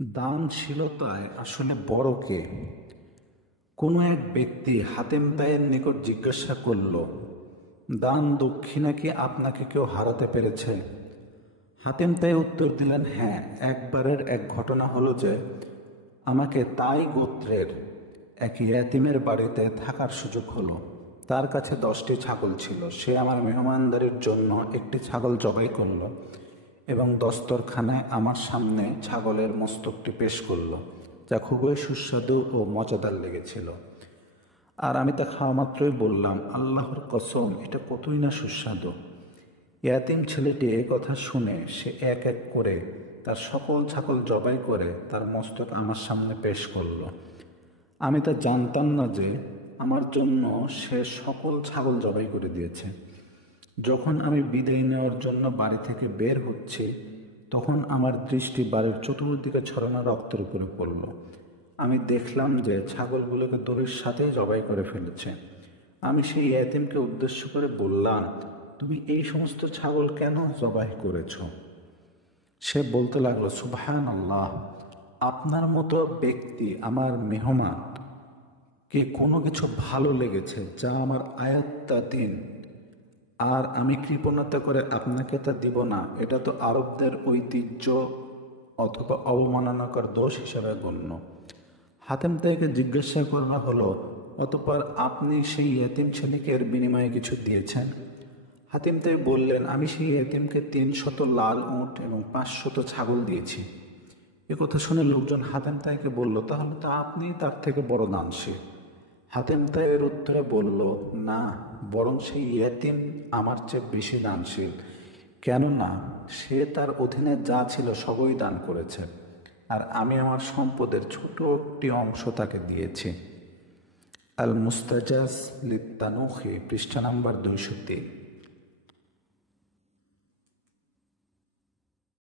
দানশীলতায় আসলে বড় কে? কোনো এক ব্যক্তি হাতেম তাইয়ের নিকট জিজ্ঞাসা করল, দান দক্ষিণা কি আপনাকে কেউ হারাতে পেরেছে? হাতেম তাই উত্তর দিলেন, হ্যাঁ, একবারের এক ঘটনা হলো যে আমাকে তাই গোত্রের এক ইয়াতিমের বাড়িতে থাকার সুযোগ হলো। তার কাছে 10টি ছাগল ছিল। সে আমার মেহমানদারির জন্য একটি ছাগল জবাই করল এবং দস্তরখানায় আমার সামনে ছাগলের মস্তকটি পেশ করল, যা খুবই সুস্বাদু ও মজাদার লেগেছিল। আর আমি তা খাওয়া মাত্রই বললাম, আল্লাহর কসম, এটা কতই না সুস্বাদু। ইয়াতিম ছেলেটি এ কথা শুনে সে এক এক করে তার সকল ছাগল জবাই করে তার মস্তক আমার সামনে পেশ করল। আমি তা জানতাম না যে আমার জন্য সে সকল ছাগল জবাই করে দিয়েছে। যখন আমি বিদায় নেওয়ার জন্য বাড়ি থেকে বের হচ্ছি, তখন আমার দৃষ্টি বাড়ির চতুর্দিকে ছড়ানো রক্তের উপরে পড়ল। আমি দেখলাম যে ছাগলগুলোকে দড়ির সাথেই জবাই করে ফেলেছে। আমি সেই ইয়াতিমকে উদ্দেশ্য করে বললাম, তুমি এই সমস্ত ছাগল কেন জবাই করেছ? সে বলতে লাগলো, সুবহানাল্লাহ, আপনার মতো ব্যক্তি আমার মেহমান কে কোনো কিছু ভালো লেগেছে যা আমার আয়াত্তাধীন, আর আমি কৃপণতা করে আপনাকে তা দিব না। এটা তো আরবদের ঐতিহ্য অথবা অবমাননাকর দোষ হিসেবে গণ্য। হাতেম তাইকে জিজ্ঞাসা করা হলো, অতঃপর আপনি সেই ইয়েতিম ছেলেকে এর বিনিময়ে কিছু দিয়েছেন? হাতেম তাই বললেন, আমি সেই ইয়েতিমকে 300 লাল উট এবং 500 ছাগল দিয়েছি। এ কথা শুনে লোকজন হাতেম তাইকে বলল, তাহলে তো আপনি তার থেকে বড় দানশীল। হাতেম তাইয়ের উত্তরে বলল, না, বরং সেই ইয়েতিম আমার চেয়ে বেশি দানশীল, কেননা সে তার অধীনে যা ছিল সবই দান করেছে, আর আমি আমার সম্পদের ছোট একটি অংশ তাকে দিয়েছি। আল মুস্তাজাজ লিত্তানুখি, পৃষ্ঠা নাম্বার 203।